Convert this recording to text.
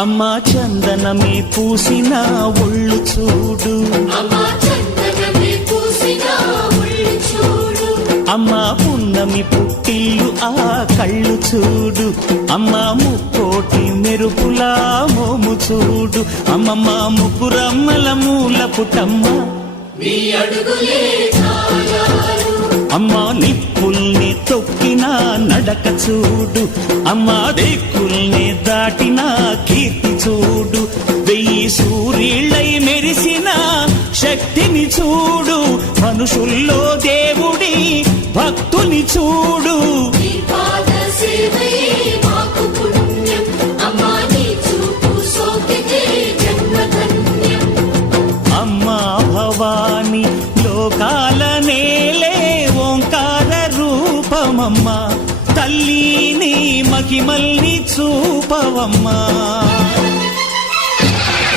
అమ్మా చందనమే పూసిన ఒళ్ళు చూడు, అమ్మా పున్నమి పుట్టిల్లు ఆ కళ్ళు చూడు, అమ్మా ముక్కోటి మెరుపులా మోము చూడు, అమ్మమ్మ ముగ్గురమ్మల మూల పుటమ్మ అమ్మా నిప్పుల్ని తొక్కిన నడక చూడు, అమ్మా దిక్కుల్ని దాటిన కీర్తి చూడు, 1000 సూర్యుళ్ళై మెరిసిన శక్తిని చూడు, మనుషుల్లో దేవుడి భక్తుని చూడు. అమ్మా భవాని లోకాల నేలే ఓంకార రూపమమ్మా, తల్లిని మహిమల్ని చూపవమ్మా.